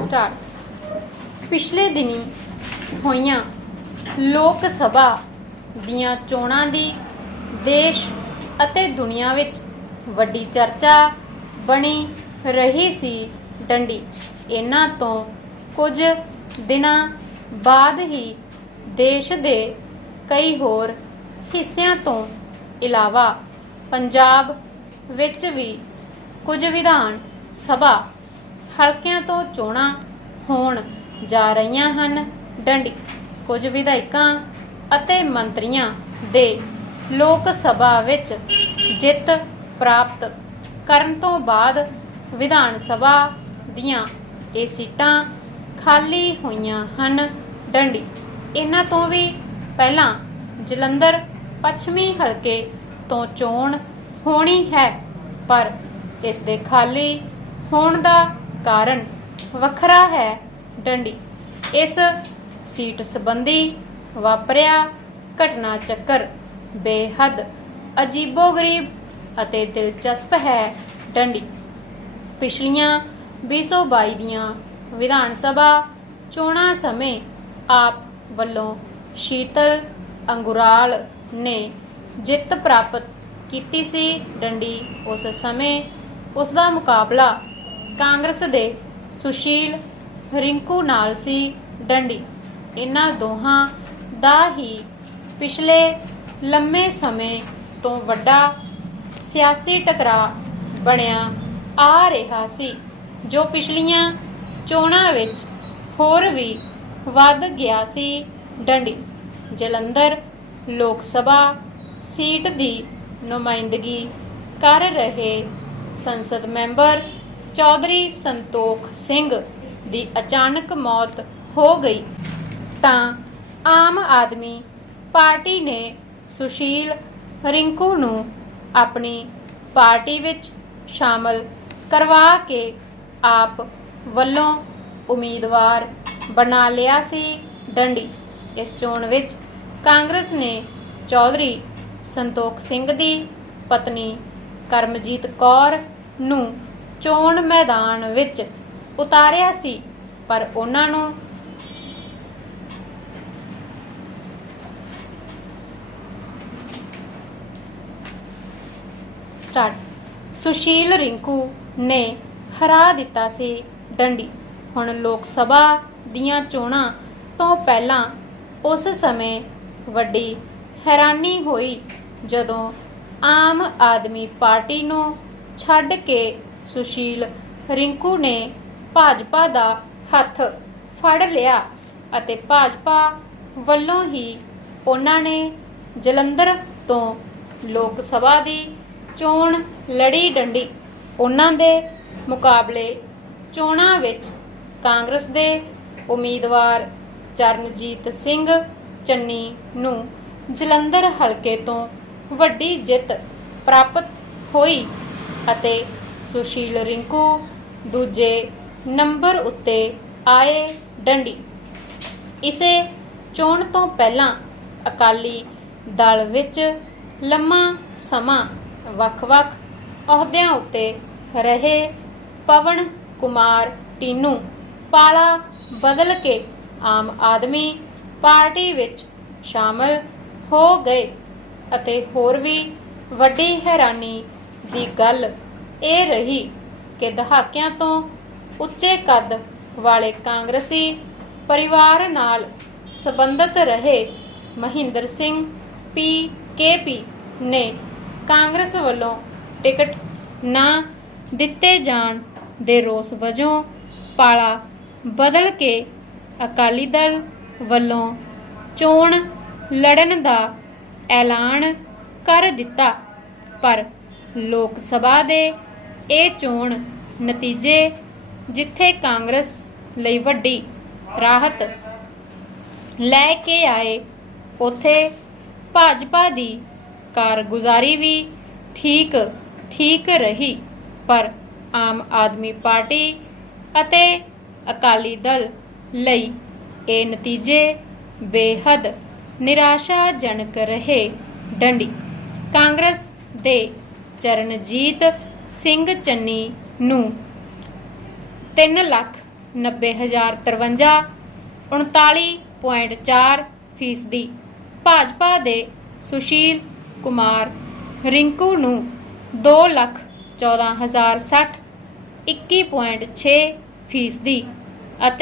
Start ਪਿਛਲੇ ਦਿਨੀ ਹੋਈਆਂ ਲੋਕ ਸਭਾ ਦੀਆਂ ਚੋਣਾਂ ਦੀ ਦੇਸ਼ ਅਤੇ ਦੁਨੀਆ ਵਿੱਚ ਵੱਡੀ ਚਰਚਾ ਬਣੀ ਰਹੀ ਸੀ ਡੰਡੀ। ਇਹਨਾਂ ਤੋਂ ਕੁਝ ਦਿਨਾਂ ਬਾਅਦ ਹੀ ਦੇਸ਼ ਦੇ ਕਈ ਹੋਰ ਹਿੱਸਿਆਂ ਤੋਂ ਇਲਾਵਾ ਪੰਜਾਬ ਵਿੱਚ ਵੀ ਕੁਝ ਵਿਧਾਨ ਸਭਾ ਹਲਕਿਆਂ ਤੋਂ ਚੋਣਾਂ ਹੋਣ ਜਾ ਰਹੀਆਂ ਹਨ। ਡੰਡੀ, ਕੁਝ ਵਿਧਾਇਕਾਂ ਅਤੇ ਮੰਤਰੀਆਂ ਦੇ ਲੋਕ ਸਭਾ ਵਿੱਚ ਜਿੱਤ ਪ੍ਰਾਪਤ ਕਰਨ ਤੋਂ ਬਾਅਦ ਵਿਧਾਨ ਸਭਾ ਦੀਆਂ ਇਹ ਸੀਟਾਂ ਖਾਲੀ ਹੋਈਆਂ ਹਨ। ਡੰਡੀ, ਇਹਨਾਂ ਤੋਂ ਵੀ ਪਹਿਲਾਂ ਜਲੰਧਰ ਪੱਛਮੀ ਹਲਕੇ ਤੋਂ ਚੋਣ ਹੋਣੀ ਹੈ, ਪਰ ਇਸ ਦੇ ਖਾਲੀ ਹੋਣ ਦਾ ਕਾਰਨ ਵੱਖਰਾ ਹੈ ਡੰਡੀ। ਇਸ ਸੀਟ ਸੰਬੰਧੀ ਵਾਪਰਿਆ ਘਟਨਾ ਚੱਕਰ ਬੇਹੱਦ ਅਜੀਬੋ-ਗਰੀਬ ਅਤੇ ਦਿਲਚਸਪ ਹੈ ਡੰਡੀ। ਪਿਛਲੀਆਂ 2022 ਦੀਆਂ ਵਿਧਾਨ ਸਭਾ ਚੋਣਾਂ ਸਮੇਂ ਆਪ ਵੱਲੋਂ ਸ਼ੀਤਲ ਅੰਗੁਰਾਲ ਨੇ ਜਿੱਤ ਪ੍ਰਾਪਤ ਕੀਤੀ ਸੀ। ਡੰਡੀ ਉਸ ਸਮੇਂ ਉਸ ਦਾ ਮੁਕਾਬਲਾ ਕਾਂਗਰਸ ਦੇ ਸੁਸ਼ੀਲ ਰਿੰਕੂ ਨਾਲ ਸੀ ਡੰਡੀ। ਇਹਨਾਂ ਦੋਹਾਂ ਦਾ ਹੀ ਪਿਛਲੇ ਲੰਮੇ ਸਮੇਂ ਤੋਂ ਵੱਡਾ ਸਿਆਸੀ ਟਕਰਾਅ ਬਣਿਆ ਆ ਰਿਹਾ ਸੀ, ਜੋ ਪਿਛਲੀਆਂ ਚੋਣਾਂ ਵਿੱਚ ਹੋਰ ਵੀ ਵੱਧ ਗਿਆ ਸੀ ਡੰਡੀ। ਜਲੰਧਰ ਲੋਕ ਸਭਾ ਸੀਟ ਦੀ ਨੁਮਾਇੰਦਗੀ ਕਰ ਰਹੇ ਸੰਸਦ ਮੈਂਬਰ ਚੌਧਰੀ ਸੰਤੋਖ ਸਿੰਘ ਦੀ ਅਚਾਨਕ ਮੌਤ ਹੋ ਗਈ ਤਾਂ ਆਮ ਆਦਮੀ ਪਾਰਟੀ ਨੇ ਸੁਸ਼ੀਲ ਰਿੰਕੂ ਨੂੰ ਆਪਣੀ ਪਾਰਟੀ ਵਿੱਚ ਸ਼ਾਮਲ ਕਰਵਾ ਕੇ ਆਪ ਵੱਲੋਂ ਉਮੀਦਵਾਰ ਬਣਾ ਲਿਆ ਸੀ ਡੰਡੀ। ਇਸ ਚੋਣ ਵਿੱਚ ਕਾਂਗਰਸ ਨੇ ਚੌਧਰੀ ਸੰਤੋਖ ਸਿੰਘ ਦੀ ਪਤਨੀ ਕਰਮਜੀਤ ਕੌਰ ਨੂੰ ਚੋਣ ਮੈਦਾਨ ਵਿੱਚ ਉਤਾਰਿਆ ਸੀ, ਪਰ ਉਹਨਾਂ ਨੂੰ ਸਟਾਰਟ, ਸੁਸ਼ੀਲ ਰਿੰਕੂ ਨੇ ਹਰਾ ਦਿੱਤਾ ਸੀ ਡੰਡੀ। ਹੁਣ ਲੋਕ ਸਭਾ ਦੀਆਂ ਚੋਣਾਂ ਤੋਂ ਪਹਿਲਾਂ ਉਸ ਸਮੇਂ ਵੱਡੀ ਹੈਰਾਨੀ ਹੋਈ, ਜਦੋਂ ਆਮ ਆਦਮੀ ਪਾਰਟੀ ਨੂੰ ਛੱਡ ਕੇ ਸੁਸ਼ੀਲ ਰਿੰਕੂ ਨੇ ਭਾਜਪਾ ਦਾ ਹੱਥ ਫੜ ਲਿਆ ਅਤੇ ਭਾਜਪਾ ਵੱਲੋਂ ਹੀ ਉਹਨਾਂ ਨੇ ਜਲੰਧਰ ਤੋਂ ਲੋਕ ਸਭਾ ਦੀ ਚੋਣ ਲੜੀ ਡੰਡੀ। ਉਹਨਾਂ ਦੇ ਮੁਕਾਬਲੇ ਚੋਣਾਂ ਵਿੱਚ ਕਾਂਗਰਸ ਦੇ ਉਮੀਦਵਾਰ ਚਰਨਜੀਤ ਸਿੰਘ ਚੰਨੀ ਨੂੰ ਜਲੰਧਰ ਹਲਕੇ ਤੋਂ ਵੱਡੀ ਜਿੱਤ ਪ੍ਰਾਪਤ ਹੋਈ ਅਤੇ ਸੁਸ਼ੀਲ ਰਿੰਕੂ, ਦੂਜੇ ਨੰਬਰ ਉੱਤੇ ਆਏ ਡੰਡੀ। ਇਸੇ ਚੋਣ ਤੋਂ ਪਹਿਲਾਂ ਅਕਾਲੀ ਦਲ ਵਿੱਚ ਲੰਮਾ ਸਮਾਂ ਵੱਖ-ਵੱਖ ਅਹੁਦਿਆਂ ਉੱਤੇ ਰਹੇ ਪਵਨ ਕੁਮਾਰ ਟੀਨੂ। ਪਾਲਾ ਬਦਲ ਕੇ ਆਮ ਆਦਮੀ ਪਾਰਟੀ ਵਿੱਚ ਸ਼ਾਮਲ ਹੋ ਗਏ ਅਤੇ ਹੋਰ ਵੀ ਵੱਡੀ ਹੈਰਾਨੀ ਦੀ ਗੱਲ ਇਹ ਰਹੀ ਕਿ ਦਹਾਕਿਆਂ ਤੋਂ ਉੱਚੇ ਕੱਦ ਵਾਲੇ ਕਾਂਗਰਸੀ ਪਰਿਵਾਰ ਨਾਲ ਸੰਬੰਧਿਤ ਰਹੇ ਮਹਿੰਦਰ ਸਿੰਘ ਪੀ ਕੇ ਪੀ ਨੇ ਕਾਂਗਰਸ ਵੱਲੋਂ ਟਿਕਟ ਨਾ ਦਿੱਤੇ ਜਾਣ ਦੇ ਰੋਸ ਵਜੋਂ ਪਾਲਾ ਬਦਲ ਕੇ ਅਕਾਲੀ ਦਲ ਵੱਲੋਂ ਚੋਣ ਲੜਨ ਦਾ ਐਲਾਨ ਕਰ ਦਿੱਤਾ। ਪਰ ਲੋਕ ਸਭਾ ਦੇ ਇਹ ਚੋਣ ਨਤੀਜੇ ਜਿੱਥੇ ਕਾਂਗਰਸ ਲਈ ਵੱਡੀ ਰਾਹਤ ਲੈ ਕੇ ਆਏ, ਉਥੇ ਭਾਜਪਾ ਦੀ ਕਾਰਗੁਜ਼ਾਰੀ ਵੀ ਠੀਕ ਠੀਕ ਰਹੀ, ਪਰ ਆਮ ਆਦਮੀ ਪਾਰਟੀ ਅਤੇ ਅਕਾਲੀ ਦਲ ਲਈ ਇਹ ਨਤੀਜੇ ਬੇਹੱਦ ਨਿਰਾਸ਼ਾਜਨਕ ਰਹੇ। ਡੰਡੀ, ਕਾਂਗਰਸ ਦੇ ਚਰਨਜੀਤ ਸਿੰਘ ਚੰਨੀ ਨੂੰ 3 ਲੱਖ 90053 39.4 ਫੀਸਦੀ। ਭਾਜਪਾ ਦੇ ਸੁਸ਼ੀਲ ਕੁਮਾਰ ਰਿੰਕੂ ਨੂੰ 2 ਲੱਖ 14060 21.6 ਫੀਸਦੀ ਅਤੇ